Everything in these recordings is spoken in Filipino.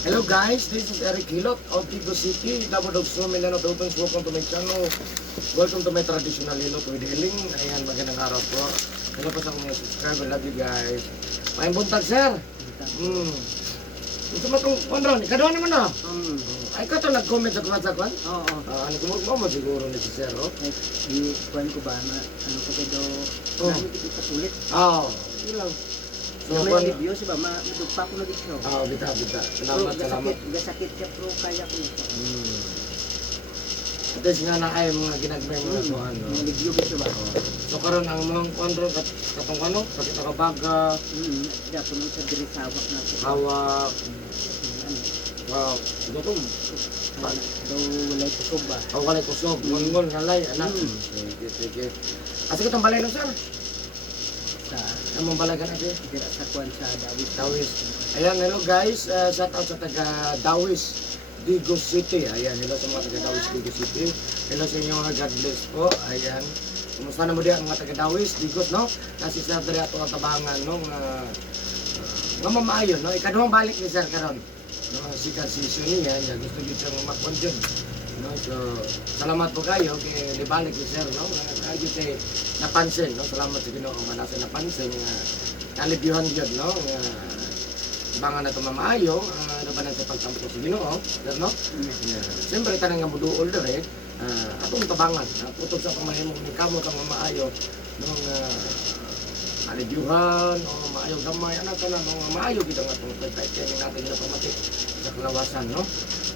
Hello guys, this is Eric Hilot of Tigo City, Dabadog Milano Philippines. Welcome to my channel. Welcome to my traditional Hilot with Healing. Ayan, magandang araw po. Hello po sa mga subscriber. Love you guys. Maayong buntag, sir. Gusto mo itong Conron? Ikaduhan naman na. Ay ka ito nag-comment sa kumat sa kwan? Oo. Ano kumagawa mo siguro ni si sir, oh? Di kuhan ko ba na ano ko kayo namin ito kasulit. Oo. Yun lang. So, May kwan? review siya ba? Madugpa ko na dito. Oo, bita. Salamat, salamat. Gasakit siya pero kaya ko ito. At least nga na ay mga ginagmay mga kuhan, no? May review siya ba? So karon ang mga Conron katong ano, sakit ka baga, Dapat nung sa diri sawak na ko. hawak, wow, gutom. Daw walay kusog ba? Ako kalay kusog, ngon nalay, anak. Sige. Asa ka balay no sir? Sa Among balay ka natin. dira sa kuhan sa Dawit. Dawis. Ayan, hello guys. Shout out sa taga Dawis, Digo City. Ayan, hello sa mga taga Dawis, Digo City. Hello sa inyo mga God bless po. Ayan. Kumusta na mo diyan mga taga Dawis, Digos, no? Kasi sa diri ato ang tabangan, no? Nga mamaayon, no? Ikaduhang balik ni sir karon. No, sikat season niya, gusto gyud siyang makonjud. No, so salamat po kayo kay libalik ni sir, no? Ayun kay napansin, no? Salamat sa Ginoo nga nasa napansin nga nalibyuhan gyud, no? Nga bangan na ito mamaayo, ano ba sa pagtampo sa Ginoo, sir, no? Yeah. Siyempre tanang nga muduol dire, atong tabangan, putol sa pamahimong ni kamo kang mamaayo, no? Alibyuhan o maayo gamay anak ka na mga maayo kita nga itong pagkaityan natin na pamati sa kalawasan, no?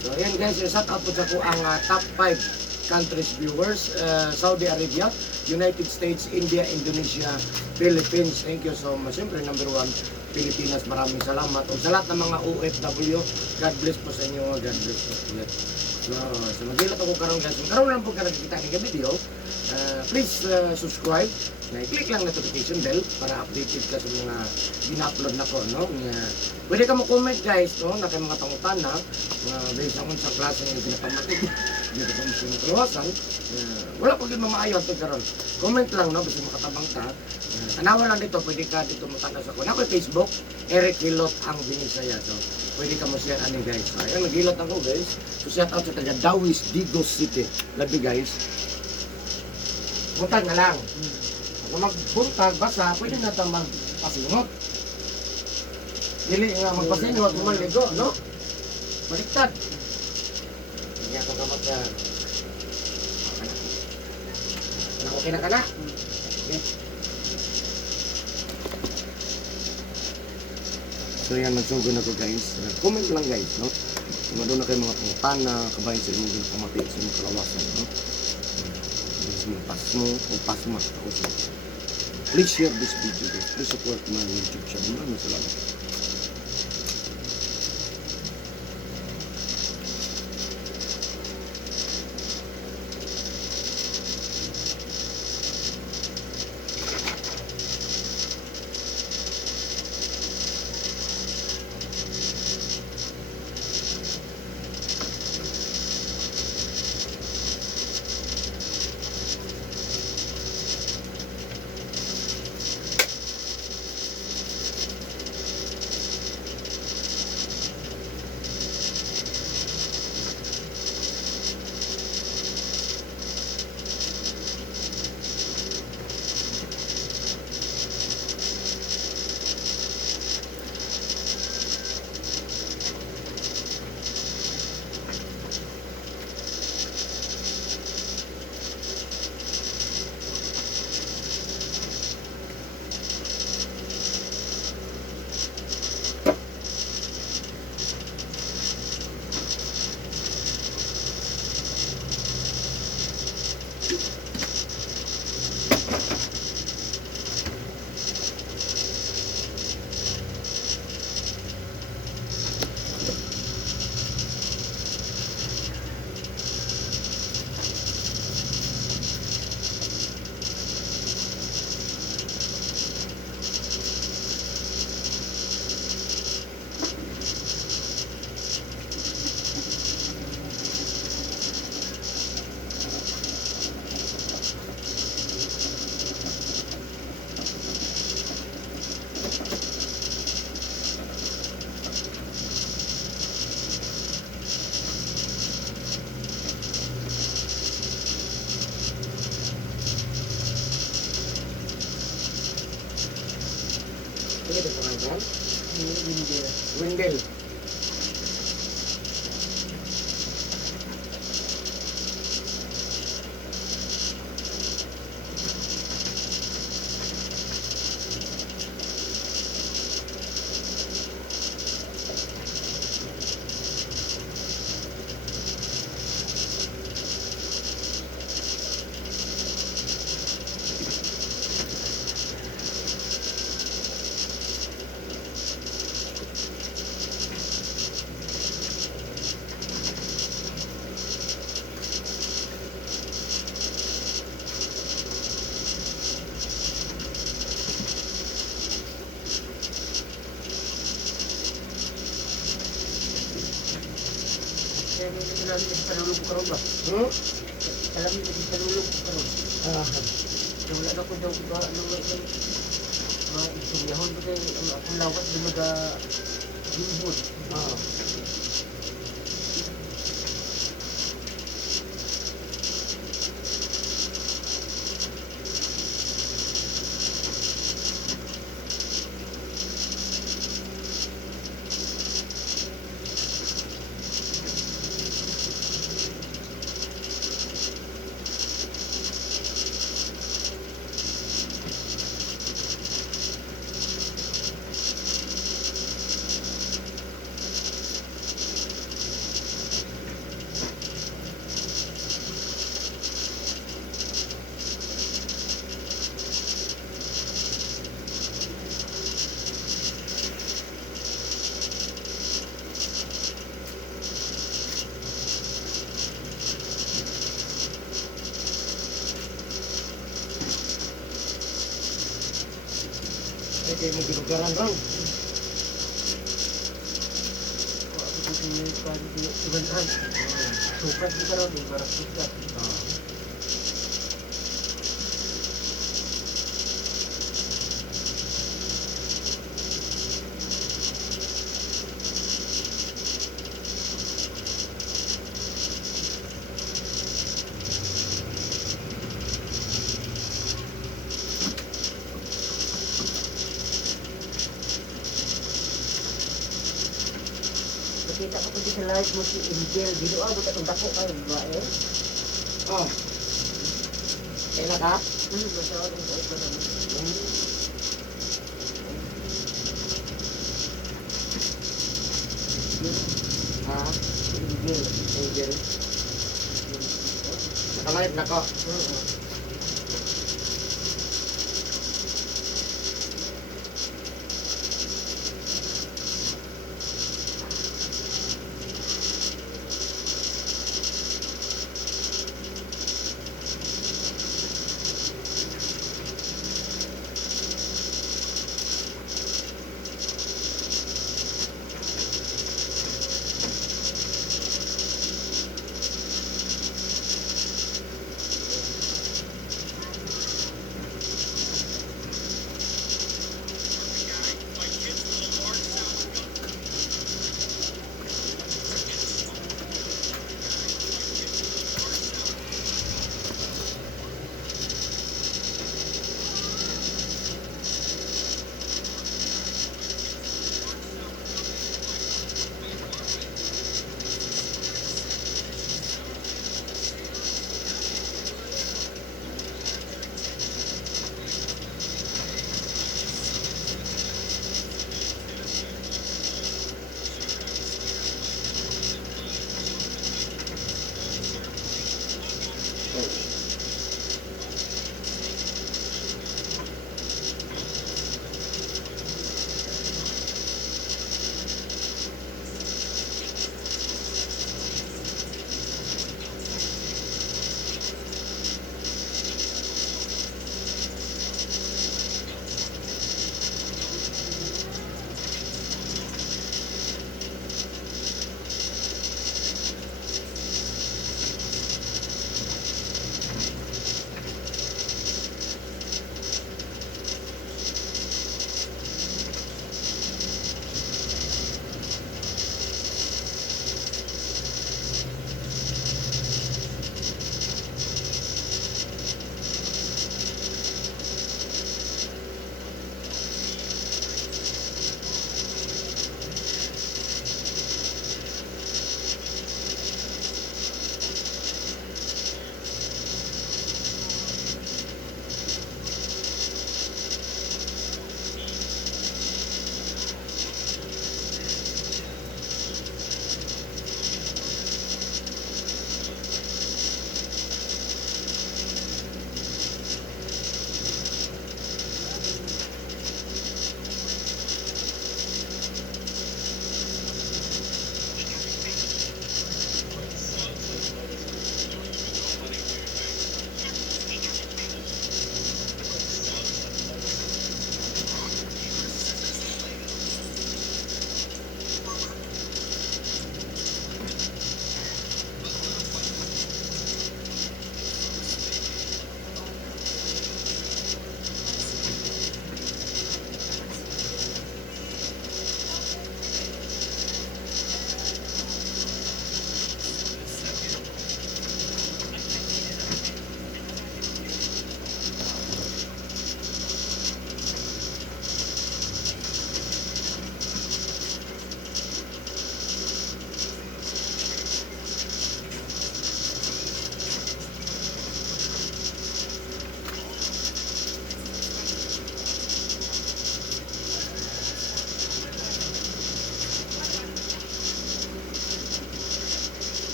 So ayan guys, shout out po sa ko ang top 5 countries viewers, Saudi Arabia, United States, India, Indonesia, Philippines. Thank you so much. Siyempre number 1 Pilipinas, maraming salamat. O sa lahat ng mga OFW, God bless po sa inyo, God bless po ulit. So magilat ako karon guys. Kung karon lang po ka nakikita ng video, please subscribe. Na-click lang notification bell para updated ka sa mga gina-upload na ko, no? Pwede ka mo-comment guys, no? Na kayo mga pangutana, based on sa klase ng pinapamatig, dito po sa inkluwasan. Wala po din mamaayo ito karon. Comment lang, no? Basta makatabang ka. Tanawa lang dito, pwede ka dito matanda sa ko. Na ko Facebook, Eric Hilot ang Binisaya. So, pwede ka mo-share ani guys. So, ayun, naghilot ako guys. So, shout out sa taga Dawis, Digo City. Love you guys. Buntag na lang. Kung magbuntag, basa, pwede na ito magpasingot. Dili nga magpasingot, kung maligo, no? Baliktad. Hindi ako kamag na... Okay na ka na? Okay. So yan, nagsugod na ko guys. Comment lang guys, no? Kung doon na kayo mga pangutana, kabayan sa inyong pamati sa inyong kalawasan, no? Pasmo o pasma ako sa please share this video guys, please support my YouTube channel. Maraming salamat. Hindi. Wendell. Kaya hindi namin kasi panulog ko karon ba? Hmm? Alam niyo kasi panulog ko karon. Ah, So wala na ko daw ba ano nga ito. Mga isyong ko tayo ang akong lawas na nag-ginhod. ah. Ay, kayo mong ginugaran ron. Kung ako ko ibanan. Sukat di karon di barak sukat. Nakita ko pati sa live mo si Angel. Binuha mo tatong dako kayo, di ba eh? Oh. Kailan ka? Masyawad ang kaot na naman. Ha? Angel. Angel. Nakalive na ko. Oo.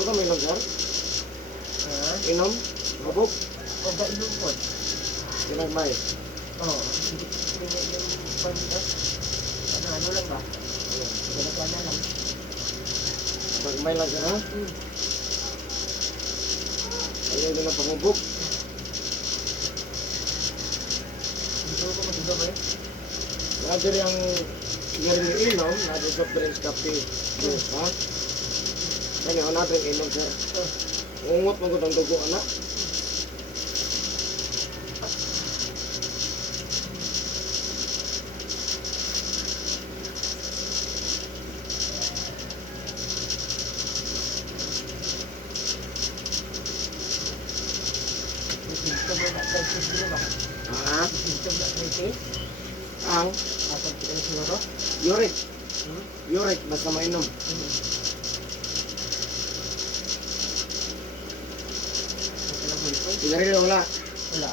Gusto ka may inom, sir? Ha? Inom? Mabog? O ba ilungkod? Sinagmay? Oo. Hindi yung pandas. Ano lang ba? Ganito na lang. Sinagmay lang, sir, ha? Hmm. Ayaw din ang pangubog. Gusto ko matigaw ba eh? Nadir yung sigarilyo inom, nadir soft drinks, kape, juice, ha? Kanya, nadir yung inom, sir. Ungot mo ang dugo, anak. Gusto mo na crisis dito ba? Ha? Gusto mo na crisis? Ang Atang kita na siguro? uric. Hmm? Uric, basta mainom. Ito lang mo ito? Sigarilyo, wala. Wala.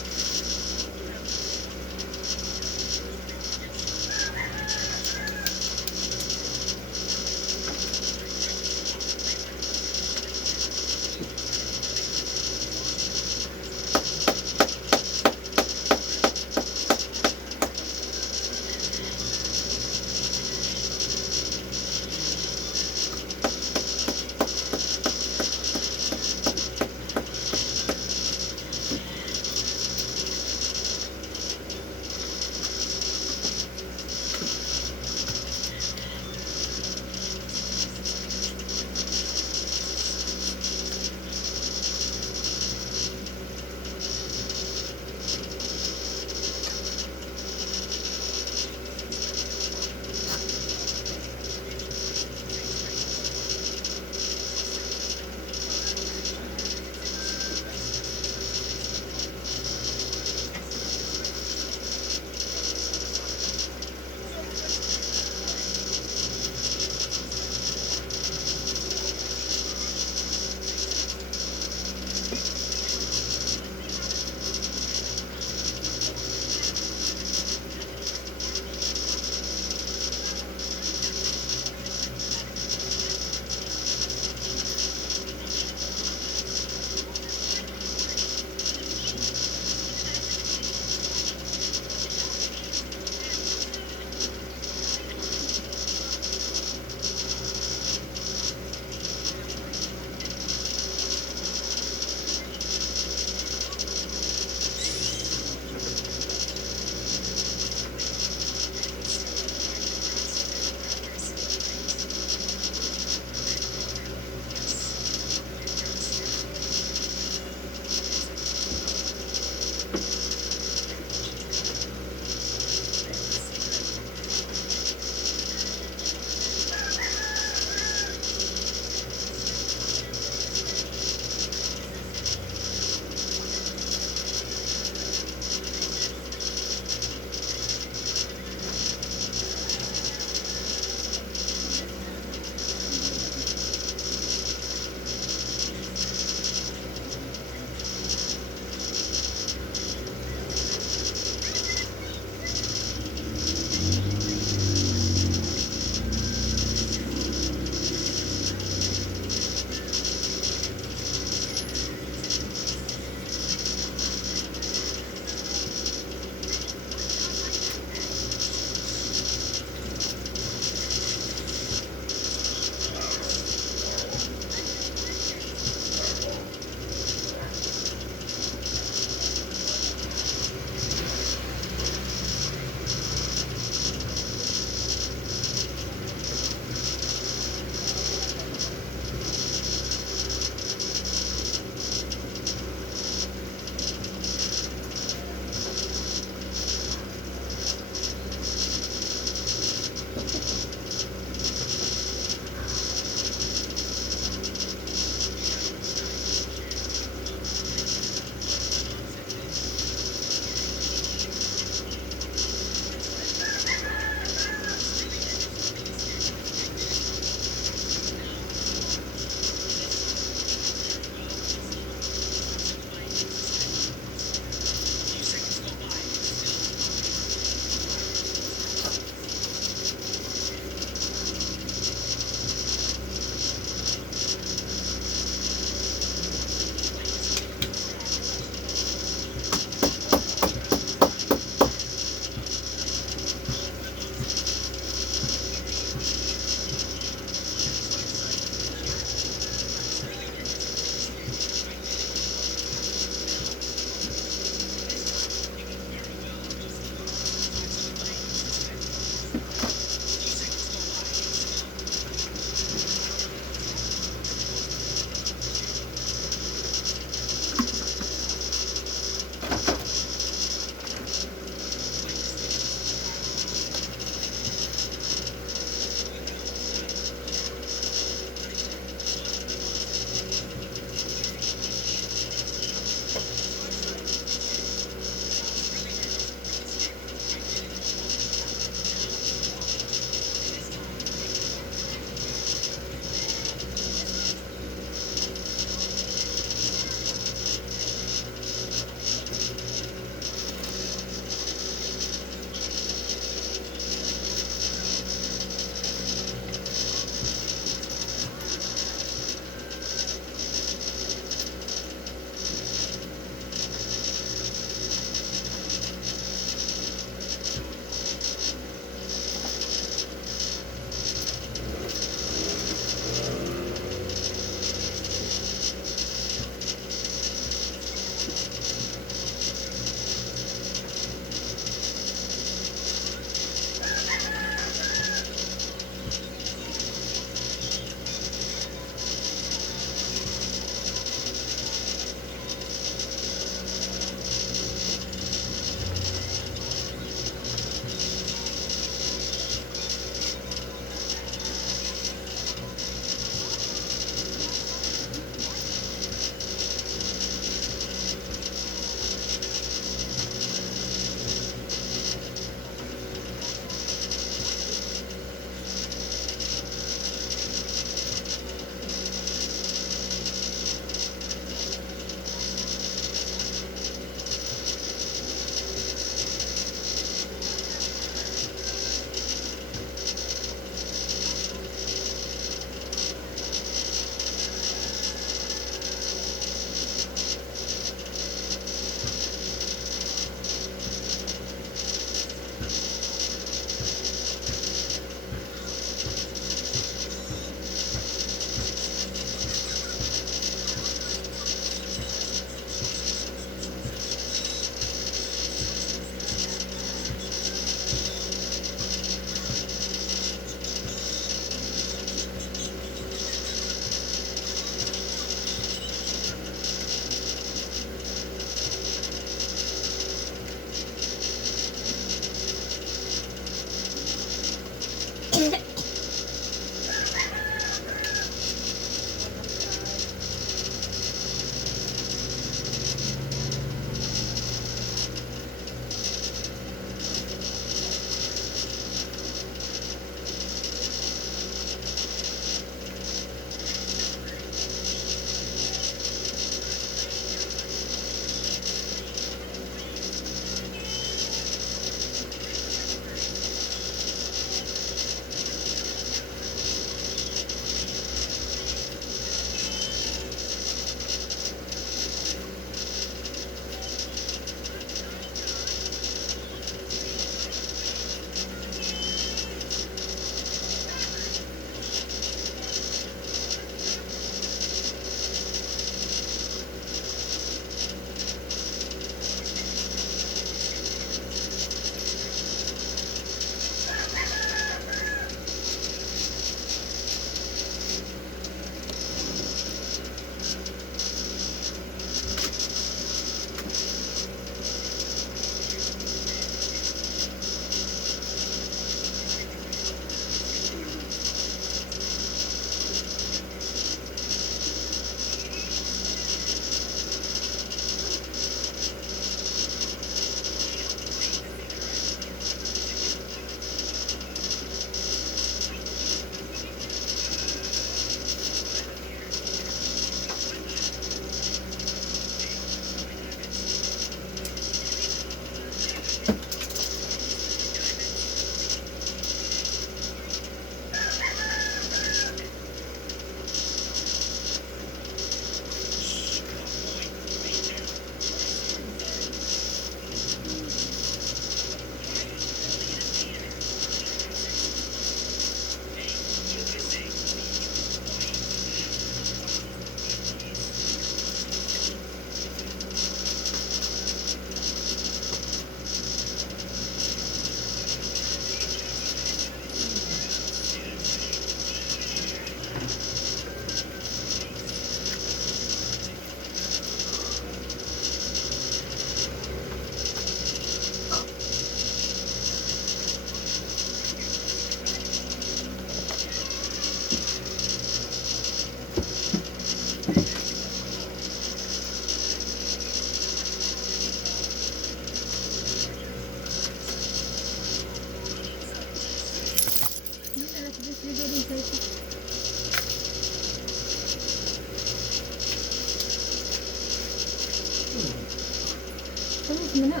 mo na.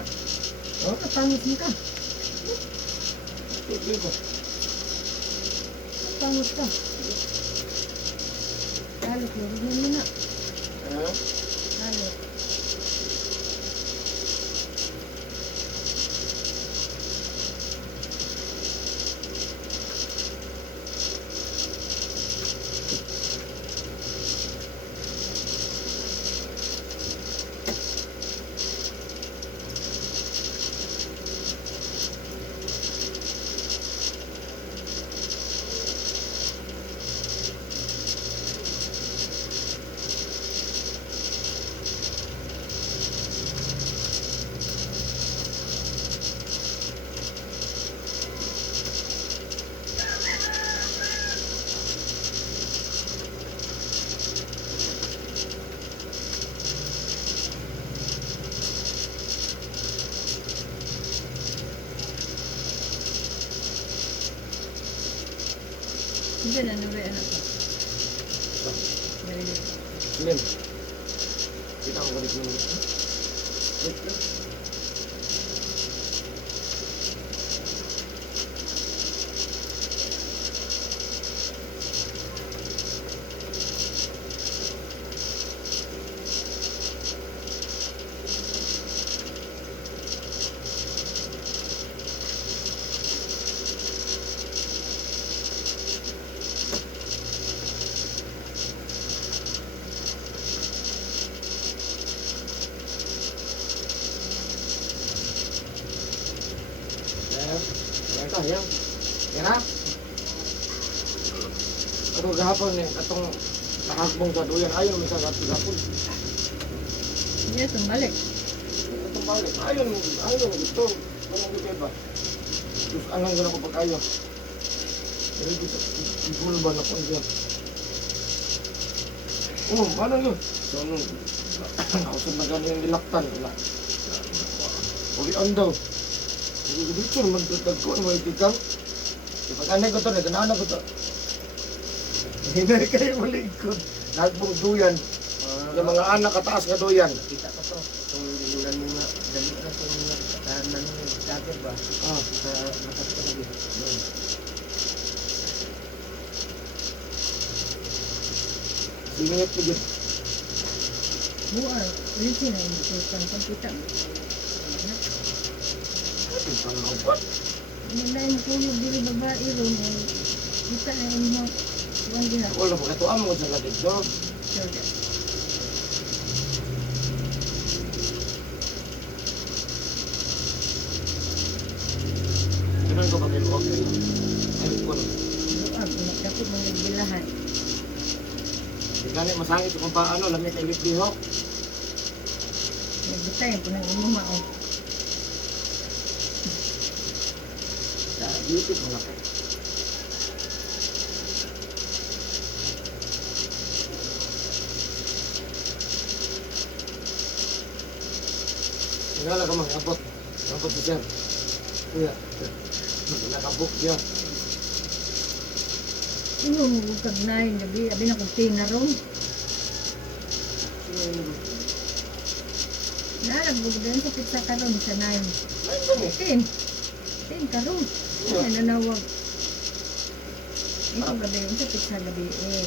Oh? Kapangit mo ka. Sige ko. Kapangit ka. Halot, lurugin mo na. Ha? Halot. Hindi na nawe anak ko. Marinig. Slim. Kita ko balik ng... Wait lang. Yan ka, yan. Yan ha? Ito gahapon eh, itong nakagbong sa duyan. Ayaw may sagat gahapon. Yes, ang balik. Itong balik. Ayaw ito. Anong gito ba? Diyos, anong gano'n ko pag ayaw. Pero dito, ibul ba na po dyan? Oh, paano yun? So, nung nakasod na gano'n yung dilaktan. Ulian daw. Dito naman tatagkuhan mo itikang. Pag anay ko to, naganahan ko to. Hinay kayo maligkod. Nagbong duyan. Yung mga anak kataas nga duyan. Kita ko to. Kung dilulan mo nga, dali na ito nga, kanan mo yung dagger ba? Ah, Sa matas ko lagi. singit ko dyan. Buar. Rinsin na yung pang kita. Ating pangawat. Yung na yung tulog dili babae ron. Kita na yung mga kuwan diha. Wala mo kato amo sa ladid do. Sure ka. Ganun ko bakit okay. Ayun ko. Buar. Dapat mga bilahan. Gani masangit kung paano lamig kay lihok. Nagbitay po ng umuma o. Sa beauty ko na kay. Ngala ka mag-abot. Abot ko siya. Kuya. Nakabuk siya. Yung kagnayin gabi, abi na kong tina ron. Naalag mo din sa pizza karon sa 9. Ay, kami. 10 karon. Ay nanawag. Ito gabi yung sa pizza gabi eh.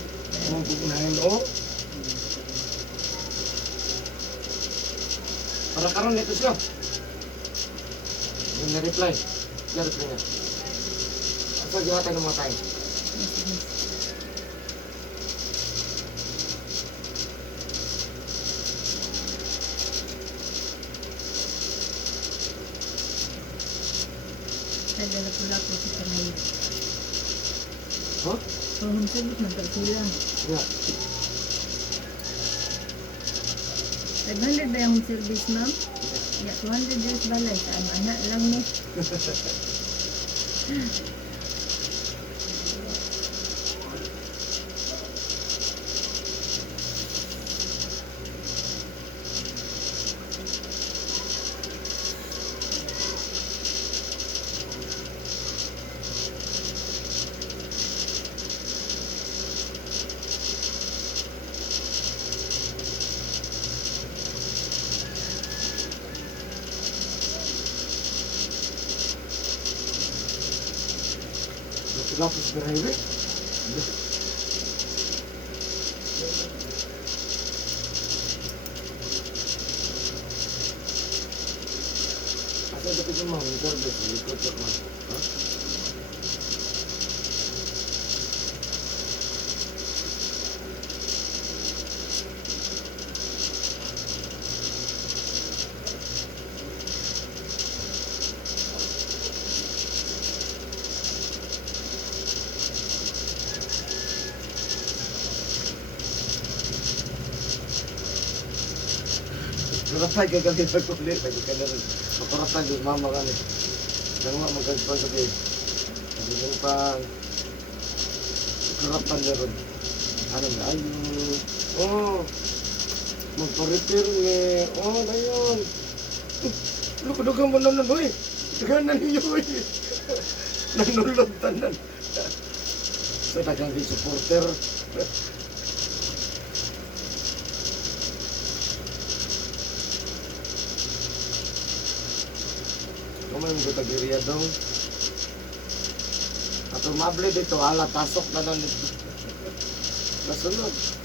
Ang bukunahin o. Para karon nito siya. Yung na-reply. Garot ko niya. Asa gihatan ng mga tayo. Dala pula ko sa kanay. Huh? Pahon sabot ng sila. Yeah. 500 ba yung service ma'am? Ya, 200 years balay. Sa anak lang ni. Lapis Berhewe. Asa dapat yung mga hingkar ba? Ikot ka man. Ha? Naratay ka kami pagkulit, pagkulit ka na rin. Maparatay doon, mama ka ni. Nang nga magkagpag sabi. Sabi mo pa, karapan na rin. Ano na, ay, magpa-repair ni, na yun. Lukudugan mo naman, boy. Dugan na niyo, boy. Nanulog tanan. Sa dagang di supporter. Kumain ko tag-iriya daw. At umable dito, ala, tasok na lang dito. Nasunod.